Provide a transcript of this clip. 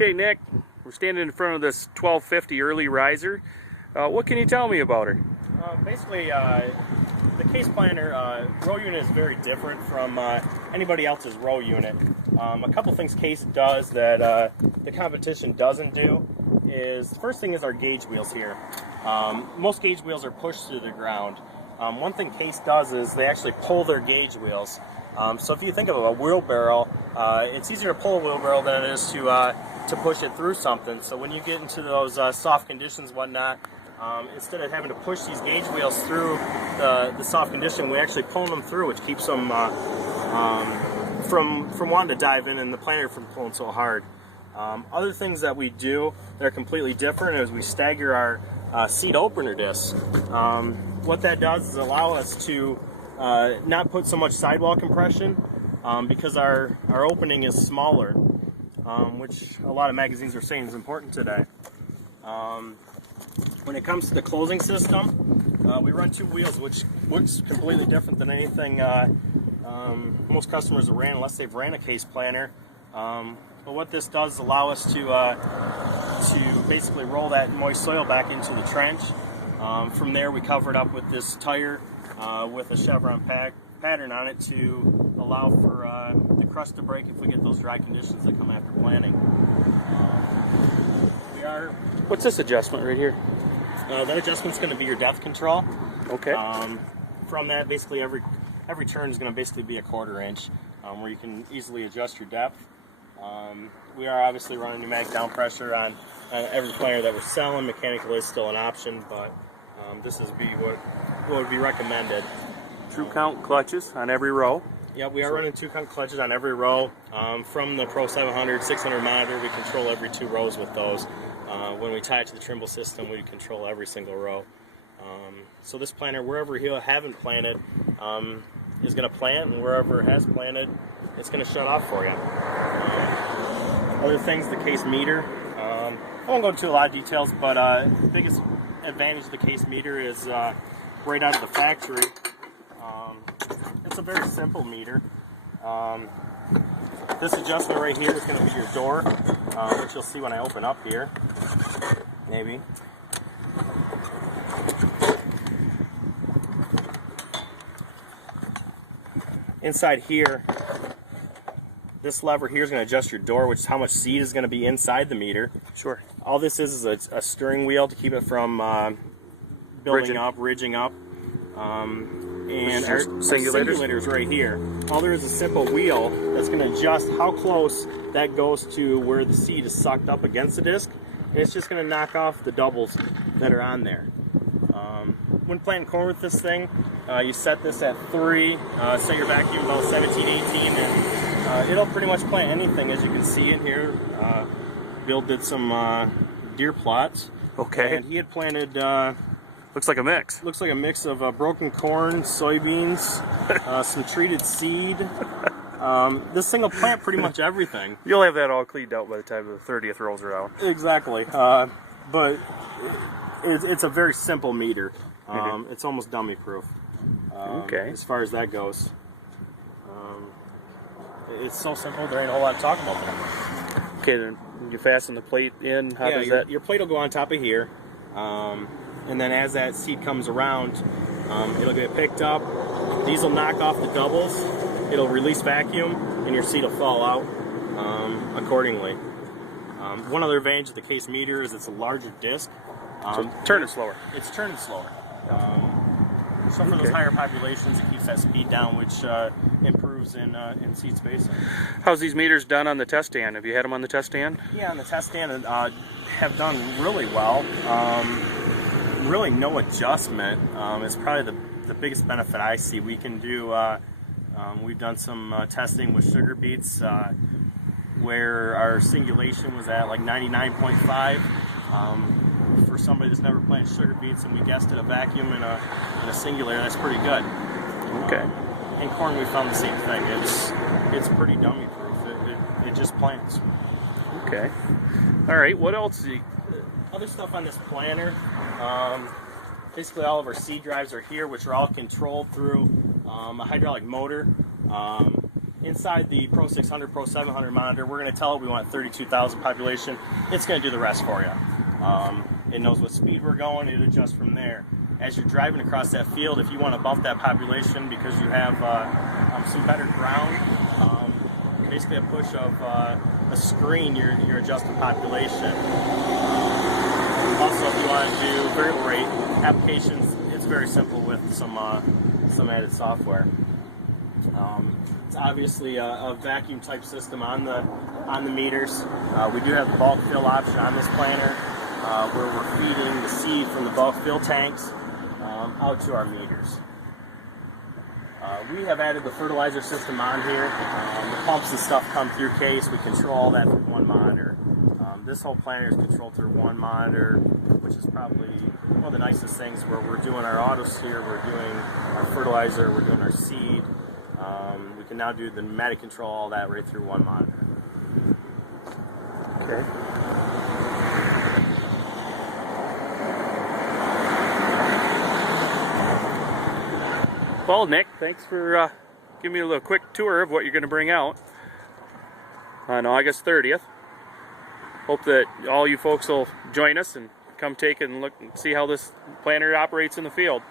Okay, Nick, we're standing in front of this 1250 early riser. What can you tell me about her? Basically, the case planner row unit is very different from anybody else's row unit. A couple things Case does that the competition doesn't do is, first thing is our gauge wheels here. Most gauge wheels are pushed to the ground. One thing Case does is they actually pull their gauge wheels. So if you think of a wheelbarrow, it's easier to pull a wheelbarrow than it is to push it through something. So when you get into those soft conditions and whatnot, instead of having to push these gauge wheels through the soft condition, we actually pull them through, which keeps them from wanting to dive in and the planter from pulling so hard. Other things that we do that are completely different is we stagger our seat opener discs. What that does is allow us to not put so much sidewall compression because our opening is smaller, which a lot of magazines are saying is important today. When it comes to the closing system, we run two wheels, which looks completely different than anything most customers have ran unless they've ran a case planner. But what this does is allow us to basically roll that moist soil back into the trench. From there, we cover it up with this tire with a chevron pattern on it to allow for the crust to break if we get those dry conditions that come after planting. What's this adjustment right here? That adjustment's going to be your depth control. Okay. From that, basically every turn is going to basically be a 1/4 inch, where you can easily adjust your depth. We are obviously running pneumatic down pressure on every planter that we're selling. Mechanical is still an option, but this is what would be recommended. True count clutches on every row. Yeah, we are running 2 count clutches on every row. From the Pro 700, 600 monitor, we control every 2 rows with those. When we tie it to the Trimble system, we control every single row. So this planter, wherever you haven't planted, is going to plant, and wherever it has planted, it's going to shut off for you. Other things, the case meter. I won't go into a lot of details, but the biggest advantage of the case meter is right out of the factory. It's a very simple meter. This adjustment right here is going to be your door, which you'll see when I open up here. Maybe. Inside here, this lever here is going to adjust your door, which is how much seed is going to be inside the meter. Sure. All this is a steering wheel to keep it from building up, ridging up. And our singulators right here. All there is a simple wheel that's going to adjust how close that goes to where the seed is sucked up against the disc, and it's just going to knock off the doubles that are on there. When planting corn with this thing, you set this at 3, set your vacuum about 17, 18, and it'll pretty much plant anything. As you can see in here, Bill did some deer plots. Okay. And he had planted... looks like a mix. Looks like a mix of broken corn, soybeans, some treated seed. This thing will plant pretty much everything. You'll have that all cleaned out by the time the 30th rolls around. Exactly. But it's a very simple meter. It's almost dummy proof. Okay. As far as that goes. It's so simple, there ain't a whole lot to talk about there. Okay, then you fasten the plate in. How does that? Your plate will go on top of here. And then as that seed comes around, it'll get picked up. These will knock off the doubles. It'll release vacuum, and your seed will fall out accordingly. One other advantage of the case meter is it's a larger disc. So turn it slower. It's turning slower. So for those higher populations, it keeps that speed down, which improves in seed spacing. How's these meters done on the test stand? Have you had them on the test stand? Yeah, on the test stand have done really well. Really no adjustment is probably the biggest benefit I see. We can do, we've done some testing with sugar beets where our singulation was at like 99.5. For somebody that's never planted sugar beets, and we guessed at a vacuum and a singulator, that's pretty good. Okay. In corn we found the same thing. It's pretty dummy proof. It just plants. Okay. All right, what else? Other stuff on this planter, basically all of our seed drives are here, which are all controlled through a hydraulic motor. inside the Pro 600, Pro 700 monitor, we're going to tell it we want 32,000 population. It's going to do the rest for you. It knows what speed we're going. It adjusts from there. As you're driving across that field, if you want to bump that population because you have some better ground, basically a push of a screen, you're adjusting population. Also, if you want to do variable rate applications, it's very simple with some added software. It's obviously a vacuum type system on the meters. We do have the bulk fill option on this planter, where we're feeding the seed from the bulk fill tanks out to our meters. We have added the fertilizer system on here. The pumps and stuff come through Case. We control all that through one monitor. This whole planter is controlled through one monitor, which is probably one of the nicest things, where we're doing our autos here, we're doing our fertilizer, we're doing our seed. We can now do the pneumatic control, all that right through one monitor. Okay. Well, Nick, thanks for giving me a little quick tour of what you're going to bring out on August 30th. Hope that all you folks will join us and come take and look and see how this planter operates in the field.